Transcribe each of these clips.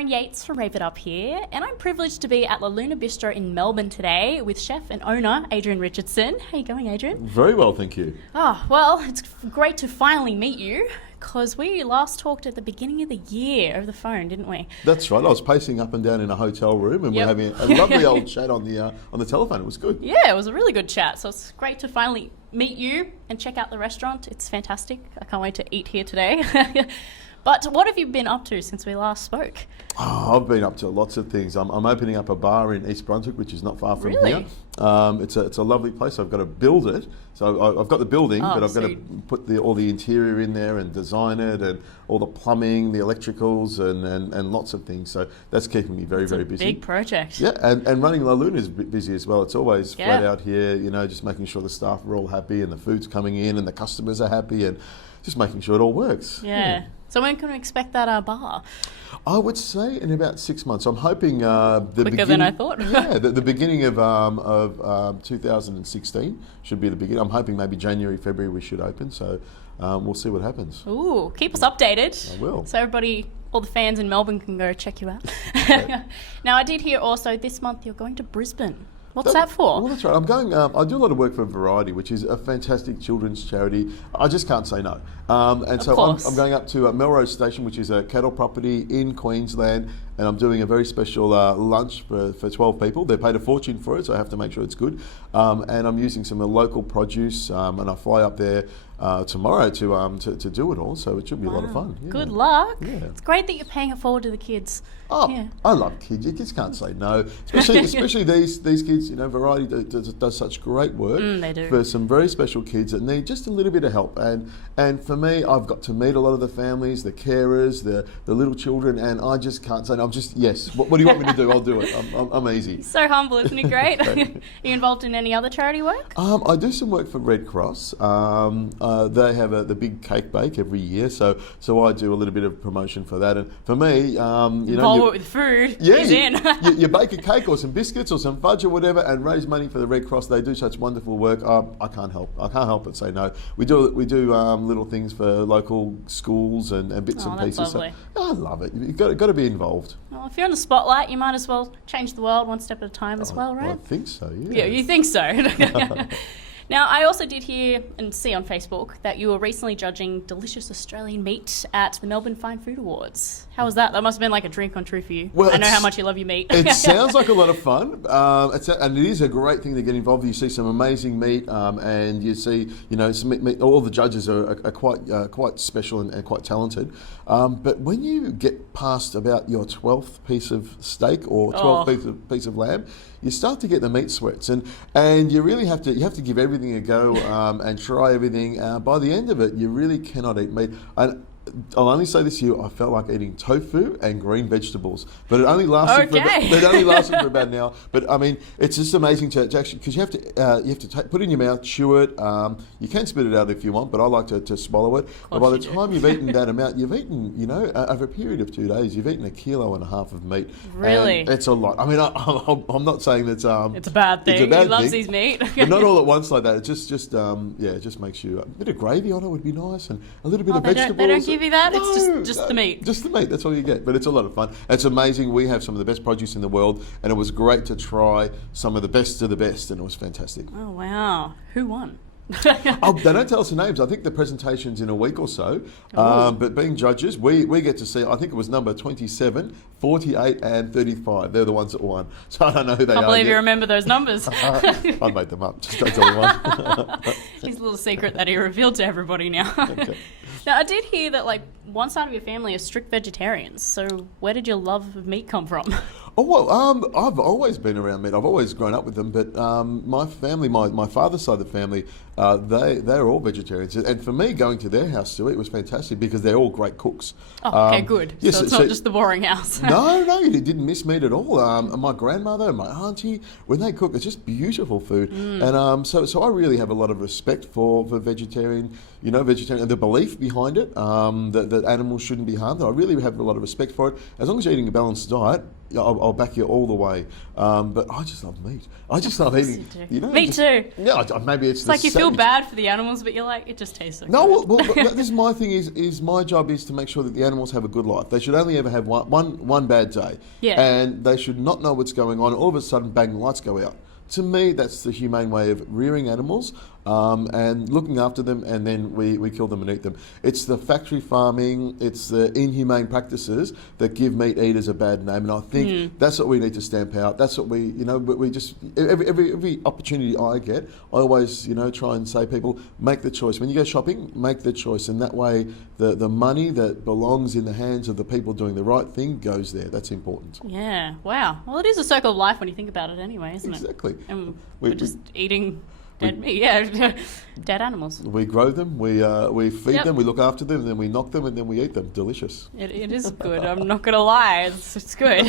Karen Yeates from Rave It Up here, and I'm privileged to be at the Luna Bistro in Melbourne today with chef and owner Adrian Richardson. How you going, Adrian? Very well, thank you. Oh, well, it's great to finally meet you, because we last talked at the beginning of the year over the phone, didn't we? That's right. I was pacing up and down in a hotel room, and we're having a lovely old chat on the telephone. It was good. Yeah, it was a really good chat. So it's great to finally meet you and check out the restaurant. It's fantastic. I can't wait to eat here today. But what have you been up to since we last spoke? Oh, I've been up to lots of things. I'm opening up a bar in East Brunswick, which is not far from here. It's a lovely place. I've got to build it. So I've got the building, but I've got to put all the interior in there and design it, and all the plumbing, the electricals, and lots of things. So that's keeping me very busy. Big project. Yeah, and running La Luna is busy as well. It's always flat out here, just making sure the staff are all happy and the food's coming in and the customers are happy and just making sure it all works. Yeah. So when can we expect that bar? I would say in about 6 months. I'm hoping quicker than I thought. Yeah, the beginning of 2016 should be the beginning. I'm hoping maybe January, February we should open. So we'll see what happens. Ooh, keep us updated. I will. So everybody, all the fans in Melbourne can go check you out. Okay. Now I did hear also this month you're going to Brisbane. What's that for? Well, that's right. I'm going. I do a lot of work for Variety, which is a fantastic children's charity. I just can't say no. And so I'm going up to Melrose Station, which is a cattle property in Queensland, and I'm doing a very special lunch for 12 people. They're paid a fortune for it, so I have to make sure it's good. And I'm using some local produce, and I fly up there tomorrow to do it all. So it should be a lot of fun. Yeah. Good luck. Yeah. It's great that you're paying it forward to the kids. Oh, yeah. I love kids. You just can't say no. Especially these kids. Variety does such great work they do. for some very special kids that need just a little bit of help. And for me, I've got to meet a lot of the families, the carers, the little children, and I just can't say no. I'm just yes. What do you want me to do? I'll do it. I'm easy. So humble, isn't he great? Are you involved in any other charity work? I do some work for Red Cross. They have the big cake bake every year, so I do a little bit of promotion for that. And for me, with food. Yeah, He's in. you bake a cake or some biscuits or some fudge or whatever, and raise money for the Red Cross. They do such wonderful work. I can't help but say no. We do little things for local schools and bits and pieces. Lovely. So I love it. You've got to be involved. Well, if you're in the spotlight, you might as well change the world one step at a time as well, right? I think so. Yeah. Yeah, you think so. Now, I also did hear and see on Facebook that you were recently judging delicious Australian meat at the Melbourne Fine Food Awards. How was that? That must have been like a dream come true for you. Well, I know how much you love your meat. It sounds like a lot of fun, and it is a great thing to get involved. You see some amazing meat, and you see, some meat, all the judges are quite special and quite talented. But when you get past about your 12th piece of steak or 12th piece of lamb, you start to get the meat sweats, and you really have to give everything a go and try everything. By the end of it, you really cannot eat meat. And I'll only say this to you: I felt like eating tofu and green vegetables, but it only lasted for about an hour. But I mean, it's just amazing to actually, because you have to put it in your mouth, chew it. You can spit it out if you want, but I like to swallow it. But by the time you've eaten that amount, you've eaten, over a period of 2 days, you've eaten 1.5 kilos of meat. Really, and it's a lot. I mean, I'm not saying that it's a bad thing. He loves his meat, but not all at once like that. It just makes you a bit of gravy on it would be nice, and a little bit of vegetables. They don't give you that? No, it's just the meat. Just the meat, that's all you get. But it's a lot of fun. It's amazing. We have some of the best produce in the world, and it was great to try some of the best of the best, and it was fantastic. Oh, wow. Who won? They don't tell us the names. I think the presentation's in a week or so. But being judges, we get to see, I think it was number 27, 48 and 35. They're the ones that won. So I don't know who they are. I can't believe you remember those numbers. I made them up. Just don't tell anyone. It's a little secret that he revealed to everybody now. Okay. Now, I did hear that one side of your family are strict vegetarians. So where did your love of meat come from? Oh, well, I've always been around meat. I've always grown up with them. But my family, my father's side of the family, they're all vegetarians. And for me, going to their house to eat was fantastic because they're all great cooks. Oh, okay, good. Yes, so it's not just the boring house. No, you didn't miss meat at all. My grandmother and my auntie, when they cook, it's just beautiful food. And so I really have a lot of respect for vegetarian, vegetarian, and the belief behind it, that animals shouldn't be harmed. I really have a lot of respect for it. As long as you're eating a balanced diet, I'll back you all the way. But I just love meat. I just love eating. You know, Me too. Yeah, maybe it's like you feel bad for the animals, but you're like, it just tastes so good. No, well, this is my thing. Is my job is to make sure that the animals have a good life. They should only ever have one bad day. Yeah. And they should not know what's going on. All of a sudden, bang, the lights go out. To me, that's the humane way of rearing animals and looking after them, and then we kill them and eat them. It's the factory farming, it's the inhumane practices that give meat eaters a bad name, and I think that's what we need to stamp out. That's what we just, every opportunity I get, I always, try and say, people, make the choice. When you go shopping, make the choice, and that way the money that belongs in the hands of the people doing the right thing goes there. That's important. Yeah, wow. Well, it is a circle of life when you think about it anyway, isn't it? Exactly. And we're just eating dead meat, yeah, dead animals. We grow them, we feed them, we look after them, and then we knock them, and then we eat them. Delicious. It is good. I'm not going to lie. It's good.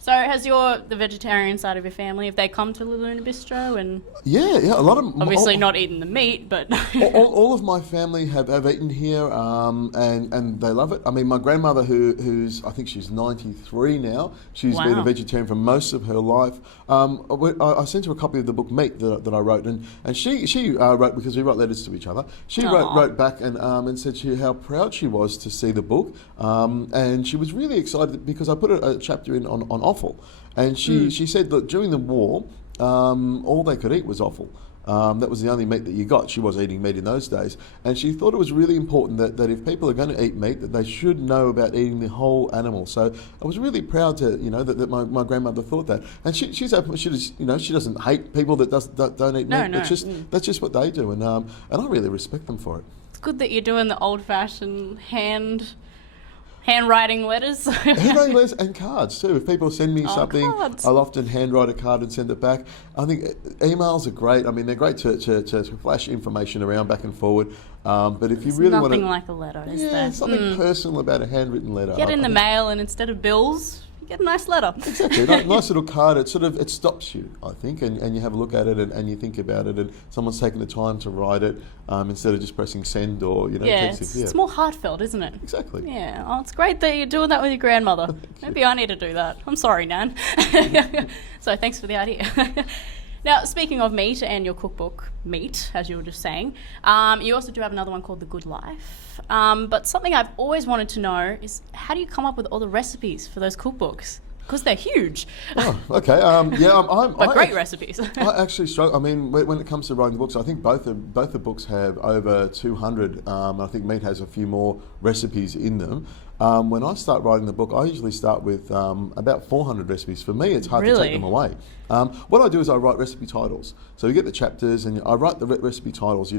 So has the vegetarian side of your family, have they come to the Luna Bistro? And yeah, a lot of obviously not eating the meat, but all of my family have eaten here, and they love it. I mean, my grandmother, who's I think she's 93 now, she's been a vegetarian for most of her life. I sent her a copy of the book Meat that I wrote, and she wrote, because we write letters to each other. She wrote back and said how proud she was to see the book, and she was really excited because I put a chapter in on offal, and she said that during the war, all they could eat was offal. That was the only meat that you got. She was eating meat in those days, and she thought it was really important that if people are going to eat meat, that they should know about eating the whole animal. So I was really proud to, that my grandmother thought that, and she's open. She doesn't hate people that don't eat meat. No. That's just what they do, and I really respect them for it. It's good that you're doing the old-fashioned handwriting letters. Handwriting letters and cards too. If people send me something, cards. I'll often handwrite a card and send it back. I think emails are great. I mean, they're great to flash information around back and forward. But if you really want to... nothing like a letter, is there? Something personal about a handwritten letter. Get in the mail, and instead of bills, you get a nice letter. Exactly. Nice little card. It stops you, I think, and you have a look at it and you think about it, and someone's taken the time to write it instead of just pressing send or text it. Yeah, it's more heartfelt, isn't it? Exactly. Yeah. Oh, it's great that you're doing that with your grandmother. Maybe I need to do that. I'm sorry, Nan. So thanks for the idea. Now, speaking of meat and your cookbook, Meat, as you were just saying, you also do have another one called The Good Life. But something I've always wanted to know is, how do you come up with all the recipes for those cookbooks? Because they're huge. Oh, okay. But great recipes. I actually struggle. I mean, when it comes to writing the books, I think both the books have over 200. I think Meat has a few more recipes in them. When I start writing the book, I usually start with about 400 recipes. For me, it's hard to take them away. What I do is I write recipe titles. So you get the chapters, and I write the recipe titles.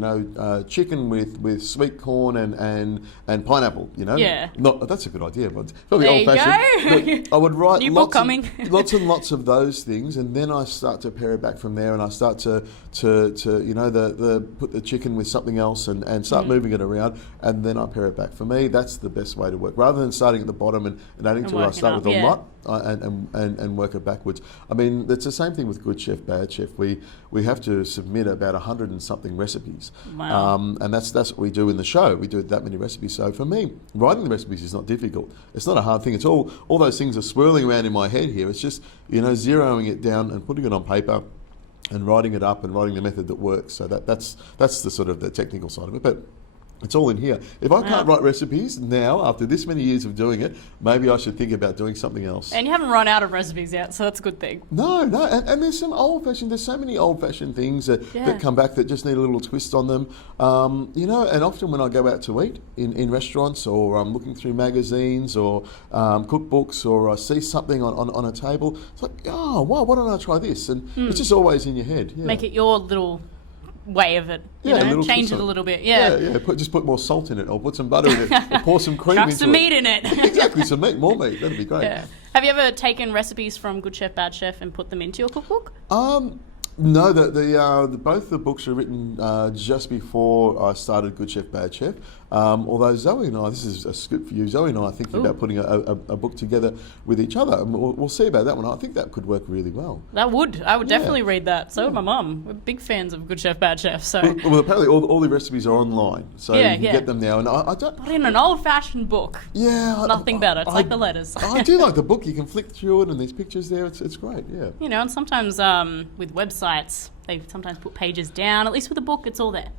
Chicken with sweet corn and pineapple. Yeah. That's a good idea, but it's probably old-fashioned. I would write lots and lots of those things, and then I start to pare it back from there, and I start to put the chicken with something else and start moving it around, and then I pare it back. For me, that's the best way to work. Rather than starting at the bottom and adding to it, I start with a lot and work it backwards. I mean, it's the same thing with Good Chef, Bad Chef. We have to submit about 100 and something recipes. Wow. And that's what we do in the show. We do that many recipes. So for me, writing the recipes is not difficult. It's not a hard thing. It's all those things are swirling around in my head here. It's just, zeroing it down and putting it on paper and writing it up and writing the method that works. So that's the sort of the technical side of it. But it's all in here. If I can't write recipes now, after this many years of doing it, maybe I should think about doing something else. And you haven't run out of recipes yet, so that's a good thing. No, and there's so many old-fashioned things that come back that just need a little twist on them. And often when I go out to eat in restaurants, or I'm looking through magazines or cookbooks, or I see something on a table, it's like, oh, wow, why don't I try this? And it's just always in your head. Yeah. Make it your little way of it, change it a little bit. Just put more salt in it, or put some butter in it, or pour some cream into it. Chuck some meat in it. Exactly, some meat, more meat. That'd be great. Yeah. Have you ever taken recipes from Good Chef, Bad Chef and put them into your cookbook? No, both the books were written just before I started Good Chef, Bad Chef. Although Zoe and I, this is a scoop for you, Zoe and I are thinking about putting a book together with each other. And we'll see about that one. I think that could work really well. I would definitely read that. So would my mum. We're big fans of Good Chef, Bad Chef. So well apparently all the recipes are online, so you can get them now. And I don't. But in an old-fashioned book. Yeah. Nothing better. It's like the letters. I do like the book. You can flick through it, and there's pictures there. It's great. Yeah. You know, and sometimes with websites, they sometimes put pages down. At least with a book, it's all there.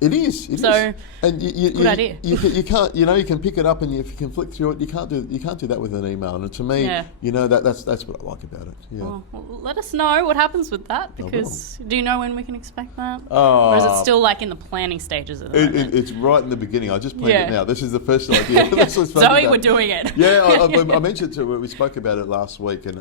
It is. So, and good idea. You can't. You know, you can pick it up, and if you can flick through it, you can't do that with an email. And to me, that's what I like about it. Yeah. Well, let us know what happens with that, because do you know when we can expect that? Oh, or is it still like in the planning stages of the moment? It's right in the beginning. I just planned it now. This is the first idea. Zoe, we're doing it. Yeah, I mentioned to her. We spoke about it last week, and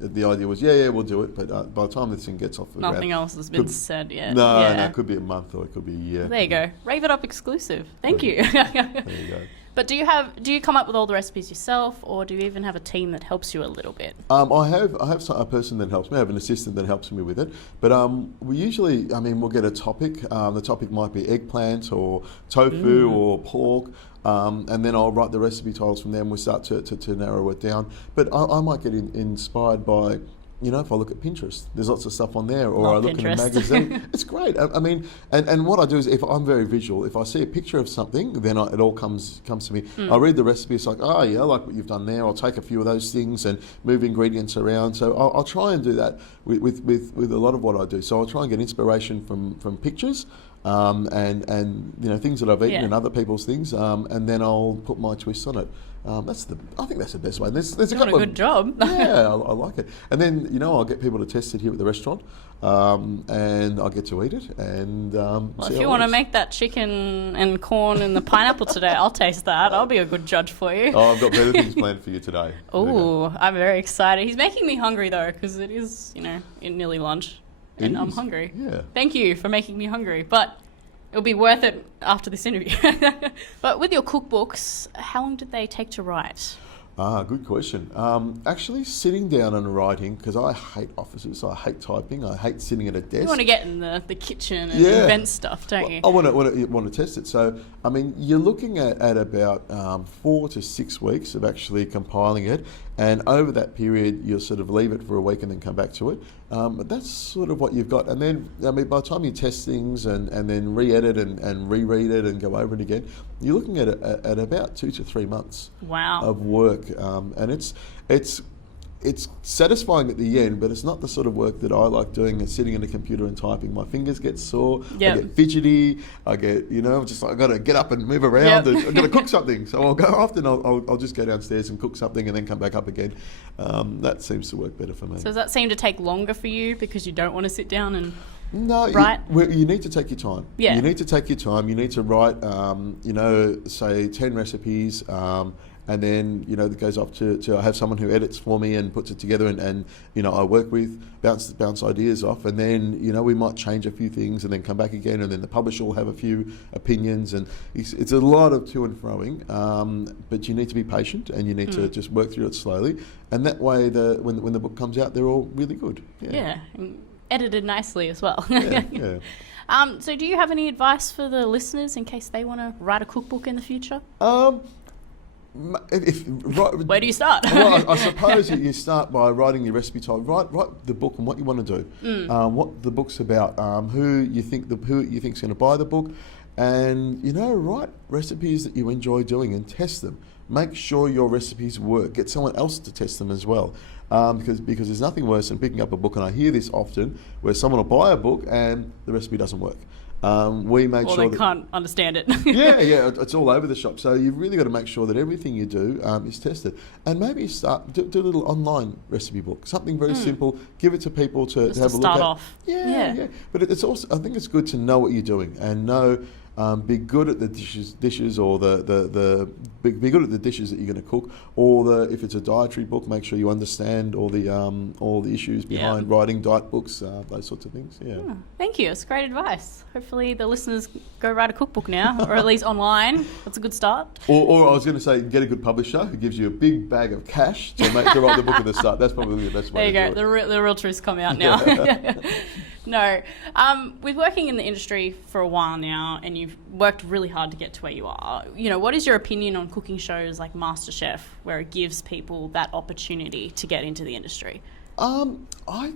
the idea was, we'll do it. But by the time this thing gets off the ground, nothing else has been said yet. No, it could be a month or it could be a year. There you go. Rave It Up exclusive. Thank you. There you go. But do you come up with all the recipes yourself, or do you even have a team that helps you a little bit? I have a person that helps me. I have an assistant that helps me with it. But we usually, we'll get a topic. The topic might be eggplant or tofu or pork. And then I'll write the recipe tiles from there, and we start to narrow it down. But I might get inspired by, if I look at Pinterest, there's lots of stuff on there, or I look in a magazine. It's great. And what I do is, if I'm very visual, if I see a picture of something, then it all comes to me. I read the recipe, it's like, I like what you've done there. I'll take a few of those things and move ingredients around. So I'll try and do that with a lot of what I do. So I'll try and get inspiration from pictures. And things that I've eaten and other people's things, and then I'll put my twist on it. I think that's the best way. There's a couple good job. Yeah, I like it. And then I'll get people to test it here at the restaurant, and I'll get to eat it. And if you want to make that chicken and corn and the pineapple today, I'll taste that. I'll be a good judge for you. Oh, I've got better things planned for you today. Oh, I'm very excited. He's making me hungry though, because it is nearly lunch. And I'm hungry. Yeah. Thank you for making me hungry. But it'll be worth it after this interview. But with your cookbooks, how long did they take to write? Good question. Actually, sitting down and writing, because I hate offices, I hate typing, I hate sitting at a desk. You want to get in the kitchen and invent stuff, don't you? I want to test it. So, you're looking at about 4 to 6 weeks of actually compiling it, and over that period, you'll sort of leave it for a week and then come back to it. But that's sort of what you've got. And then, by the time you test things and then re-edit and reread it and go over it again, you're looking at about 2 to 3 months of work. And it's satisfying at the end, but it's not the sort of work that I like doing, and sitting in a computer and typing. My fingers get sore, I get fidgety, I get, just like, I've got to get up and move around, and I've got to cook something. So I'll go often, I'll just go downstairs and cook something and then come back up again. That seems to work better for me. So does that seem to take longer for you because you don't want to sit down and write? You need to take your time. Yeah. You need to take your time. You need to write, say 10 recipes, and then, it goes off to I have someone who edits for me and puts it together, and I work with, bounce ideas off, and then, we might change a few things and then come back again, and then the publisher will have a few opinions, and it's a lot of to and froing, but you need to be patient, and you need to just work through it slowly, and that way, when the book comes out, they're all really good. Yeah, and edited nicely as well. Yeah. So do you have any advice for the listeners in case they want to write a cookbook in the future? Where do you start? Well, I suppose you start by writing your recipe title. Write the book and what you want to do, what the book's about, who you think's going to buy the book, and write recipes that you enjoy doing and test them. Make sure your recipes work. Get someone else to test them as well, because there's nothing worse than picking up a book, and I hear this often, where someone will buy a book and the recipe doesn't work. We make sure they can't understand it. yeah, it's all over the shop. So you've really got to make sure that everything you do is tested, and maybe do a little online recipe book, something very simple. Give it to people to have a look at. Start off. Yeah. But it's also, I think it's good to know what you're doing and know. Be good at the dishes, or be good at the dishes that you're going to cook, or if it's a dietary book, make sure you understand all the issues behind writing diet books, those sorts of things. Yeah. Thank you. It's great advice. Hopefully the listeners go write a cookbook now, or at least online. That's a good start. Or I was going to say, get a good publisher who gives you a big bag of cash to write the book at the start. That's probably the best way. There you go. The real truths come out now. No. With working in the industry for a while now, and you've worked really hard to get to where you are, what is your opinion on cooking shows like MasterChef, where it gives people that opportunity to get into the industry? I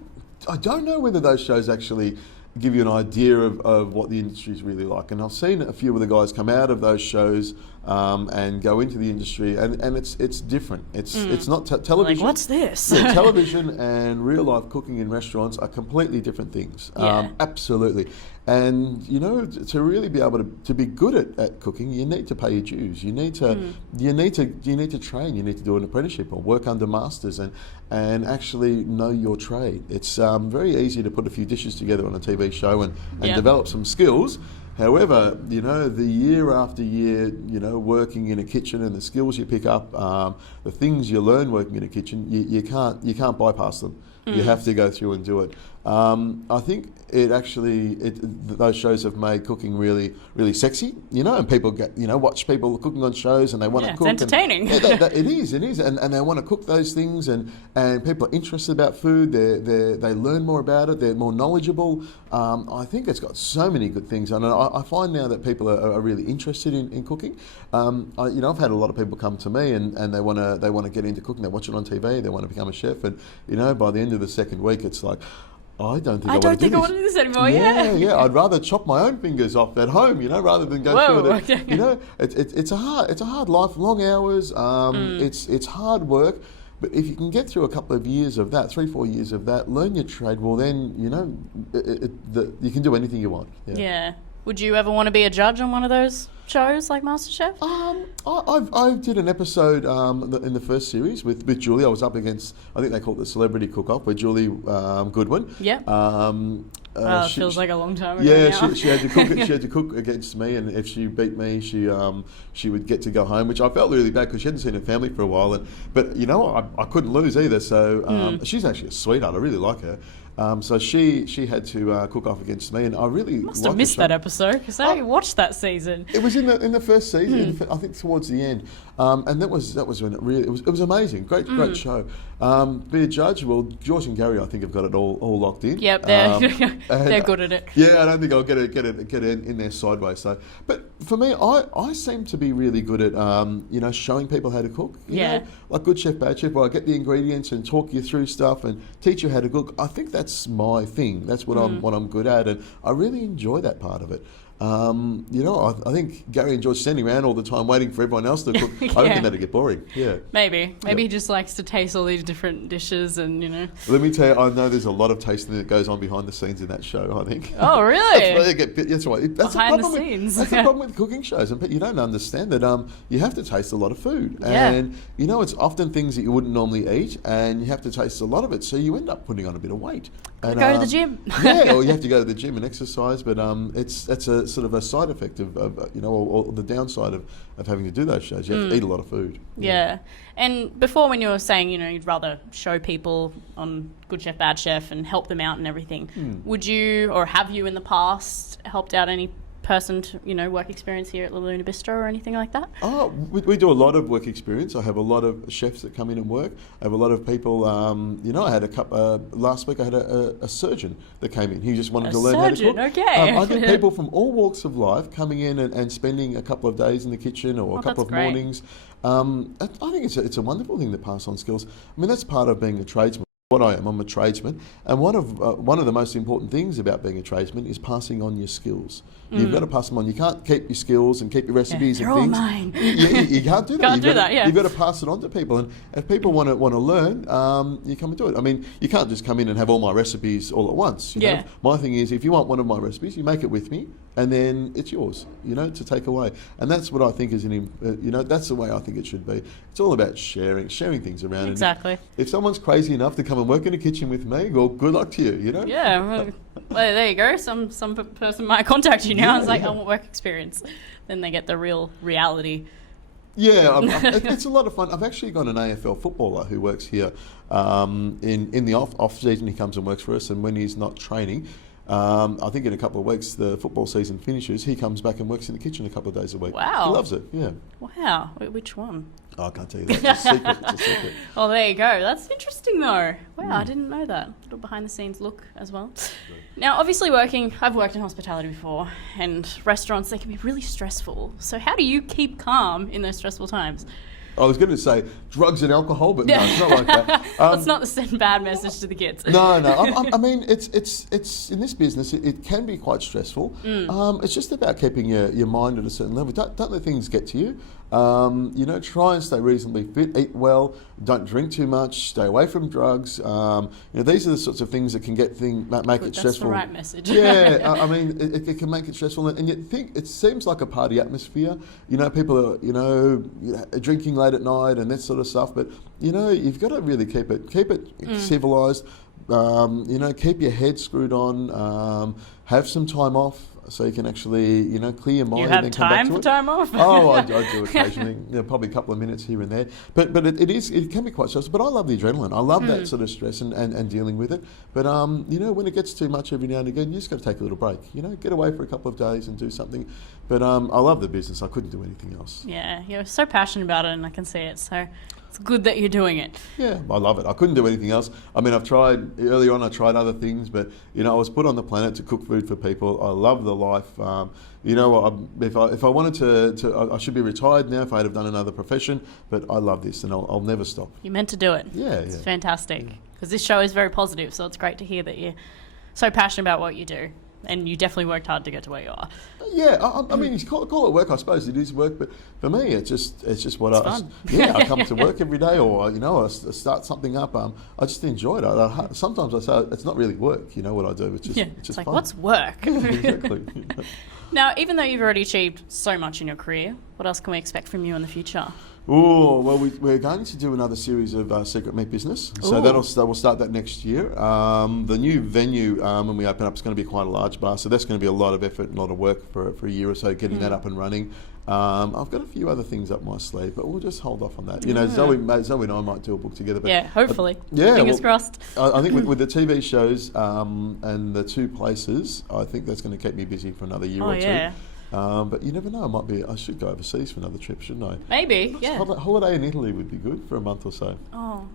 don't know whether those shows actually give you an idea of what the industry is really like. And I've seen a few of the guys come out of those shows and go into the industry, and it's different. It's not television. Like, what's this? Yeah, television and real life cooking in restaurants are completely different things. Absolutely. And to really be able to be good at cooking, you need to pay your dues. You need to train. You need to do an apprenticeship or work under masters and actually know your trade. It's very easy to put a few dishes together on a TV show and develop some skills. However, the year after year, working in a kitchen and the skills you pick up, the things you learn working in a kitchen, you can't bypass them. You have to go through and do it. I think those shows have made cooking really, really sexy, and people watch people cooking on shows and they want to cook. It's entertaining. It is, and they want to cook those things, and people are interested about food. They learn more about it. They're more knowledgeable. I think it's got so many good things, and I find now that people are really interested in cooking. I've had a lot of people come to me and they want to get into cooking. They watch it on TV. They want to become a chef, and by the end of the second week, it's like, I don't think I want to do this anymore. Yeah. I'd rather chop my own fingers off at home, rather than go through it. It's a hard life, long hours. It's hard work. But if you can get through a couple of years of that, 3-4 years of that, learn your trade, well then, you can do anything you want. Yeah. Would you ever want to be a judge on one of those shows like MasterChef? I did an episode in the first series with Julie. I was up against, I think they call it the Celebrity Cook-Off, with Julie Goodwin. Yeah. It feels like a long time ago. Yeah, now. she had to cook. She had to cook against me, and if she beat me, she would get to go home, which I felt really bad because she hadn't seen her family for a while. But I couldn't lose either. So she's actually a sweetheart. I really like her. So she had to cook off against me, and I really must have missed that episode because I watched that season. It was in the first season, I think towards the end, and that was when it was amazing. Great show. Be a judge. Well, George and Gary, I think, have got it all locked in. Yep, they're good at it. Yeah, I don't think I'll get it in there sideways. So, but for me, I seem to be really good at showing people how to cook. You know, like Good Chef, Bad Chef, where I get the ingredients and talk you through stuff and teach you how to cook. I think that's my thing. That's what I'm good at, and I really enjoy that part of it. I think Gary enjoys standing around all the time waiting for everyone else to cook. I don't think that'd get boring. Yeah. Maybe he just likes to taste all these different dishes and Let me tell you, I know there's a lot of tasting that goes on behind the scenes in that show, I think. Oh, really? That's right. That's behind the scenes. That's the problem with cooking shows, and you don't understand that you have to taste a lot of food. And it's often things that you wouldn't normally eat, and you have to taste a lot of it, so you end up putting on a bit of weight. And, go to the gym. Or you have to go to the gym and exercise, but that's a sort of a side effect of or the downside of having to do those shows. You have to eat a lot of food. Yeah. And before, when you were saying you'd rather show people on Good Chef, Bad Chef and help them out and everything, would you, or have you in the past, helped out any person to work experience here at the Luna Bistro or anything like that? Oh, we do a lot of work experience. I have a lot of chefs that come in and work. I have a lot of people. I had a couple last week. I had a surgeon that came in. He just wanted to learn how to cook. Okay. I get people from all walks of life coming in and spending a couple of days in the kitchen or a couple of mornings. I think it's a wonderful thing to pass on skills. I mean, that's part of being a tradesman. What I'm a tradesman, and one of the most important things about being a tradesman is passing on your skills. You've got to pass them on. You can't keep your skills and keep your recipes and things. They're all mine. You can't do that. Can't do that. You've got to pass it on to people, and if people want to learn, you come and do it. I mean, you can't just come in and have all my recipes all at once. You know? My thing is, if you want one of my recipes, you make it with me, and then it's yours. To take away, and that's what I think is that's the way I think it should be. It's all about sharing things around. Exactly. And if someone's crazy enough to come and work in a kitchen with me, well, good luck to you. Yeah. Well, there you go. Some person might contact you now. It's like, I want work experience. Then they get the real reality. Yeah, it's a lot of fun. I've actually got an AFL footballer who works here in the off season. He comes and works for us, and when he's not training, I think in a couple of weeks the football season finishes. He comes back and works in the kitchen a couple of days a week. Wow, he loves it. Yeah. Wow, which one? Oh, I can't tell you that. It's a secret. It's a secret. Oh, there you go. That's interesting though. Wow, I didn't know that. A little behind the scenes look as well. Now, obviously I've worked in hospitality before, and restaurants, they can be really stressful. So how do you keep calm in those stressful times? I was going to say drugs and alcohol, but no, it's not like that. Let's not send bad message to the kids. No. I mean, it's in this business, it can be quite stressful. It's just about keeping your mind at a certain level. Don't let things get to you. Try and stay reasonably fit, eat well, don't drink too much, stay away from drugs. These are the sorts of things that can make it stressful. That's the right message. Yeah, I mean, it can make it stressful, and you think it seems like a party atmosphere. People are drinking late at night and that sort of stuff, but you've got to really keep it civilised. Keep your head screwed on. Have some time off, so you can actually, clear your mind. You have and then come back time to for it. time off? Oh, I do occasionally. Probably a couple of minutes here and there. But it can be quite stressful. But I love the adrenaline. I love that sort of stress and dealing with it. But when it gets too much every now and again, you just got to take a little break. Get away for a couple of days and do something. But I love the business. I couldn't do anything else. Yeah, you're so passionate about it, and I can see it. So it's good that you're doing it. Yeah, I love it. I couldn't do anything else. I mean, I tried other things, but I was put on the planet to cook food for people. I love the life. If I wanted to, I should be retired now if I had have done another profession. But I love this, and I'll never stop. You're meant to do it. Yeah, it's fantastic, because this show is very positive. So it's great to hear that you're so passionate about what you do. And you definitely worked hard to get to where you are. Yeah, I mean, you call it work. I suppose it is work, but for me, it's just what fun. I come to work every day, or I start something up. I just enjoy it. Sometimes I say it's not really work. What I do. It's just like fun. What's work? Exactly. Now, even though you've already achieved so much in your career, what else can we expect from you in the future? Oh, well, we're going to do another series of Secret Meat Business. So we'll start that next year. The new venue, when we open up, is going to be quite a large bar. So that's going to be a lot of effort and a lot of work for a year or so, getting that up and running. I've got a few other things up my sleeve, but we'll just hold off on that. Zoe and I might do a book together. But yeah, hopefully. Fingers crossed. I think with the TV shows and the two places, I think that's going to keep me busy for another year or two. But you never know. I should go overseas for another trip, shouldn't I? Maybe, yeah. Holiday in Italy would be good for a month or so. Oh,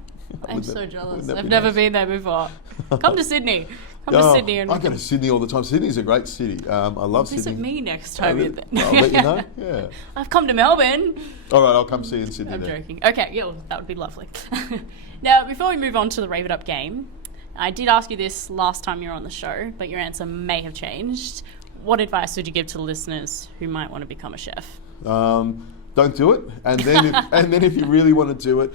I'm so jealous. I've never been there before. Come to Sydney. To Sydney. I go to Sydney all the time. Sydney's a great city. I love Sydney. Visit me next time. I'll let you know. Yeah. I've come to Melbourne. All right, I'll come see you in Sydney. I'm joking. Okay, yeah, that would be lovely. Now, before we move on to the Rave It Up game, I did ask you this last time you were on the show, but your answer may have changed. What advice would you give to listeners who might want to become a chef? Don't do it, and then if you really want to do it,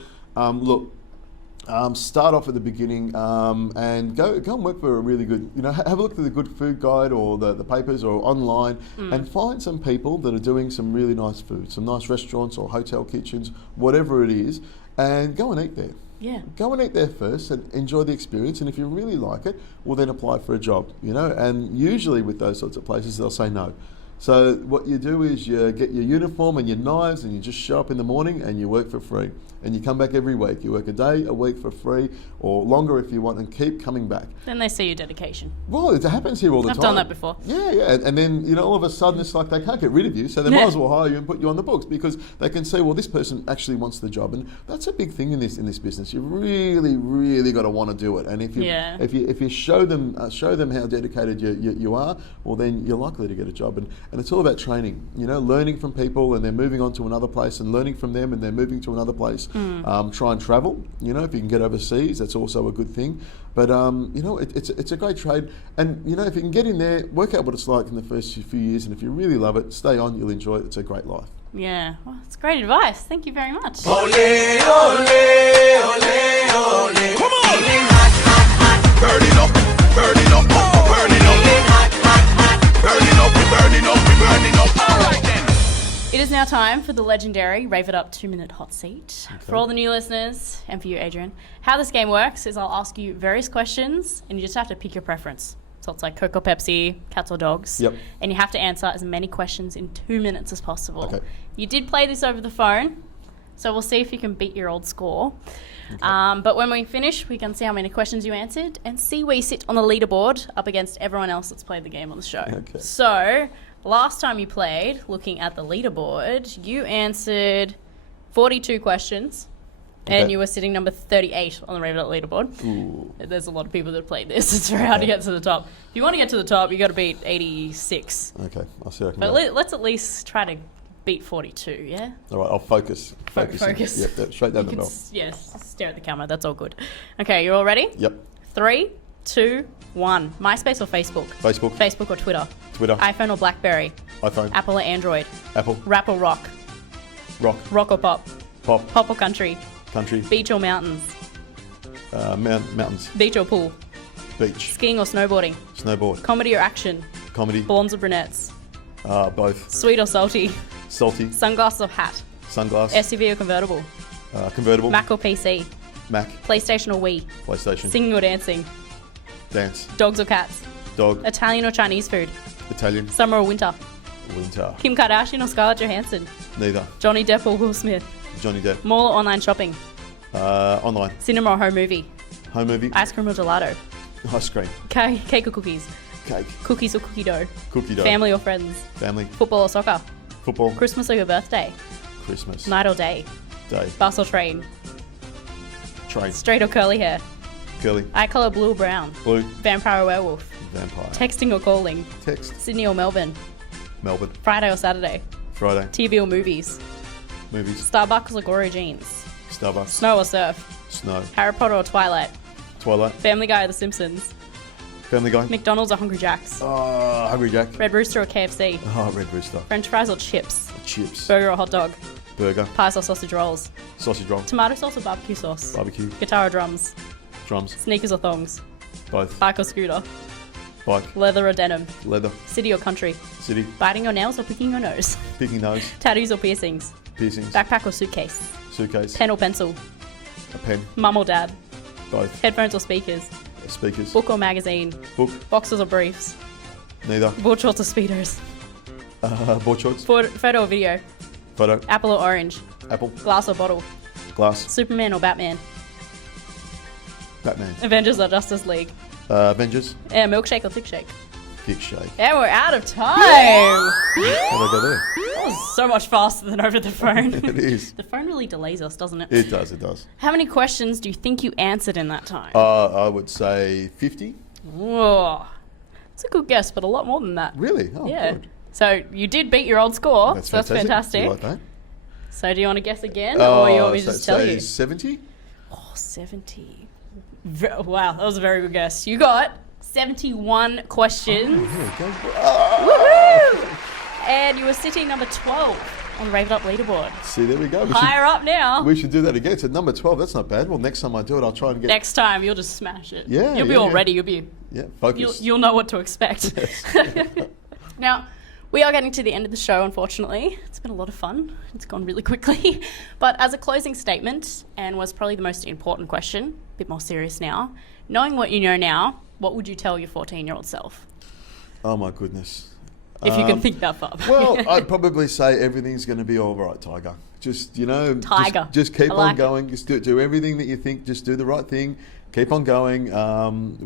start off at the beginning and go and work for a really good. Have a look through the Good Food Guide or the papers or online, and find some people that are doing some really nice food, some nice restaurants or hotel kitchens, whatever it is, and go and eat there. Yeah. Go and eat there first and enjoy the experience, and if you really like it, well then apply for a job, and usually with those sorts of places they'll say no. So what you do is you get your uniform and your knives and you just show up in the morning and you work for free. And you come back every week. You work a day, a week for free, or longer if you want, and keep coming back. Then they see your dedication. Well, it happens here all the time. I've done that before. Yeah. And then, all of a sudden it's like they can't get rid of you, so they might as well hire you and put you on the books, because they can say, well, this person actually wants the job. And that's a big thing in this business. You really, really got to want to do it. And if you show them how dedicated you are, well, then you're likely to get a job. And it's all about training, learning from people, and they're moving on to another place, and learning from them, and they're moving to another place. Try and travel. If you can get overseas, that's also a good thing. But it's a great trade, and if you can get in there, work out what it's like in the first few years, and if you really love it, stay on. You'll enjoy it. It's a great life. Yeah, well, it's great advice. Thank you very much. Ole, ole, ole, ole. Come on! Burning up, burning up, burning up, burning up, burning up, burning up. All right then. It is now time for the legendary Rave It Up 2-minute hot seat. Okay. For all the new listeners, and for you, Adrian, how this game works is I'll ask you various questions, and you just have to pick your preference. So it's like Coke or Pepsi, cats or dogs. Yep. And you have to answer as many questions in 2 minutes as possible. Okay. You did play this over the phone, so we'll see if you can beat your old score. Okay. But when we finish, we can see how many questions you answered and see where you sit on the leaderboard up against everyone else that's played the game on the show. Okay. So last time you played, looking at the leaderboard, you answered 42 questions And you were sitting number 38 on the Rave It Up leaderboard. Ooh. There's a lot of people that played this. It's very hard to get to the top. If you want to get to the top, you got to beat 86. Okay, I'll see how I can But go. let's at least try to beat 42, yeah? All right, I'll focus. Focus. Yep, straight down You the can bell. yes, stare at the camera. That's all good. Okay, you all ready? Yep. 3, 2, 1. MySpace or Facebook? Facebook, Facebook or Twitter? Twitter, iPhone or BlackBerry? iPhone, Apple or Android? Apple, Rap or rock? rock, Rock or pop? pop, Pop or country? country, Beach or mountains? mountains, Beach or pool? beach, Skiing or snowboarding? snowboard, Comedy or action? comedy, Blondes or brunettes? both, Sweet or salty? salty, Sunglasses or hat? sunglass, SUV or convertible? convertible, Mac or PC? Mac, PlayStation or Wii? PlayStation, Singing or dancing? dance, Dogs or cats? dog, Italian or Chinese food? Italian, Summer or winter? winter, Kim Kardashian or Scarlett Johansson? neither, Johnny Depp or Will Smith? Johnny Depp, Mall or online shopping? online, Cinema or home movie? home movie, Ice cream or gelato? ice cream, Cake or cookies? cake, Cookies or cookie dough? cookie dough, Family or friends? family, Football or soccer? football, Christmas or your birthday? Christmas, Night or day? day, Bus or train? train, Straight or curly hair? curly, Eye colour blue or brown? blue, Vampire or werewolf? vampire, Texting or calling? text, Sydney or Melbourne? Melbourne, Friday or Saturday? Friday, TV or movies? movies, Starbucks or Glory Jeans? Starbucks, Snow or surf? snow, Harry Potter or Twilight? Twilight, Family Guy or The Simpsons? Family Guy, McDonald's or Hungry Jack's? Hungry Jack, Red Rooster or KFC? Red Rooster, French fries or chips? chips, Burger or hot dog? burger, Pies or sausage rolls? sausage roll, Tomato sauce or barbecue sauce? barbecue, Guitar or drums? drums, Sneakers or thongs? both, Bike or scooter? bike, Leather or denim? leather, City or country? city, Biting your nails or picking your nose? picking nose, Tattoos or piercings? piercings, Backpack or suitcase? suitcase, Pen or pencil? a pen, Mum or dad? both, Headphones or speakers? speakers, Book or magazine? book, Boxers or briefs? neither, Board shorts or speedos? board shorts, Photo or video? photo, Apple or orange? apple, Glass or bottle? glass, Superman or Batman? Batman, Avengers or Justice League? Avengers, Yeah, milkshake or thick shake? thick shake. Yeah, we're out of time. How did I go there? That was so much faster than over the phone. It is. The phone really delays us, doesn't it? It does, it does. How many questions do you think you answered in that time? I would say 50. Whoa. It's a good guess, but a lot more than that. Really? Oh, Yeah. good. So you did beat your old score. That's so that's fantastic. You like that? So do you want to guess again, or you want me to just tell you? 70? Oh, 70. Wow, that was a very good guess. You got 71 questions. Woohoo! And you were sitting number 12 on the Rave It Up leaderboard. See, there we go. Higher up now. We should do that again. It's at number 12. That's not bad. Well, next time I do it, I'll try and get... Next time, you'll just smash it. Yeah, You'll be yeah, all yeah. ready. You'll be... Yeah, focus. You'll know what to expect. Now, we are getting to the end of the show, unfortunately. It's been a lot of fun. It's gone really quickly. But as a closing statement, and was probably the most important question, a bit more serious now, knowing what you know now, what would you tell your 14-year-old self? Oh, my goodness. If you can think that far. Well, I'd probably say everything's going to be all right, Tiger. Just, you know... Tiger. Just keep I like on going. Just do everything that you think. Just do the right thing. Keep on going.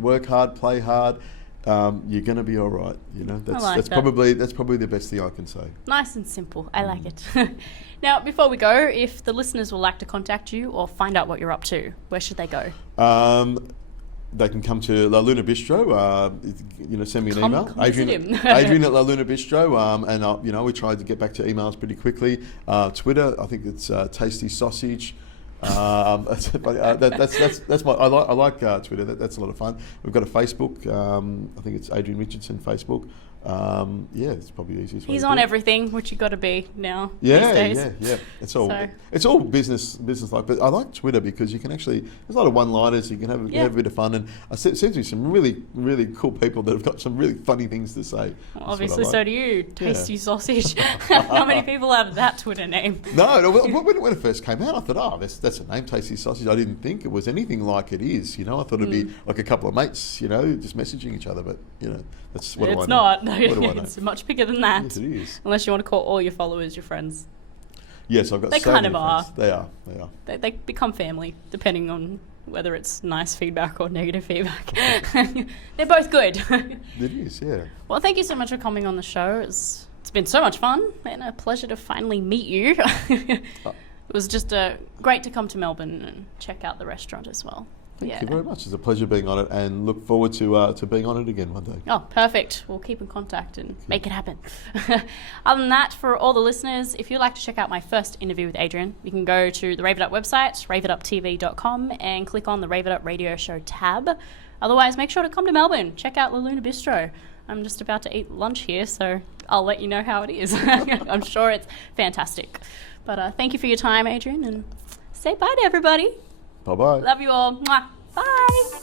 Work hard, play hard. You're going to be all right. You know, that's probably the best thing I can say. Nice and simple. I like it. Now, before we go, if the listeners would like to contact you or find out what you're up to, where should they go? They can come to La Luna Bistro. Send me an email. Come visit him. Adrian at La Luna Bistro. And we tried to get back to emails pretty quickly. Twitter, I think it's Tasty Sausage. That's my. I like Twitter. That's a lot of fun. We've got a Facebook. I think it's Adrian Richardson Facebook. It's probably the easiest way. He's to on do it. everything, which you got to be now. Yeah, these days. yeah. It's all business like. But I like Twitter because you can actually. There's a lot of one-liners. You can have a bit of fun, and I seem to be some really, really cool people that have got some really funny things to say. Well, obviously, so do you. Tasty Yeah. Sausage. How many people have that Twitter name? No. When it first came out, I thought, that's a name, Tasty Sausage. I didn't think it was anything like it is. I thought it'd be like a couple of mates, just messaging each other. But that's what do I know? It's not. No, What do I know? it's much bigger than that. Yes, it is. Unless you want to call all your followers your friends. Yes, I've got. They so kind many of are. friends. They are. They become family, depending on whether it's nice feedback or negative feedback. They're both good. It is, yeah. Well, thank you so much for coming on the show. It's been so much fun and a pleasure to finally meet you. It was just great to come to Melbourne and check out the restaurant as well. Thank you very much. It's a pleasure being on it, and look forward to being on it again one day. Oh, perfect. We'll keep in contact and make it happen. Other than that, for all the listeners, if you'd like to check out my first interview with Adrian, you can go to the Rave It Up website, raveituptv.com, and click on the Rave It Up Radio Show tab. Otherwise, make sure to come to Melbourne. Check out the Luna Bistro. I'm just about to eat lunch here, so I'll let you know how it is. I'm sure it's fantastic. But thank you for your time, Adrian, and say bye to everybody. Bye-bye. Love you all. Mwah. Bye.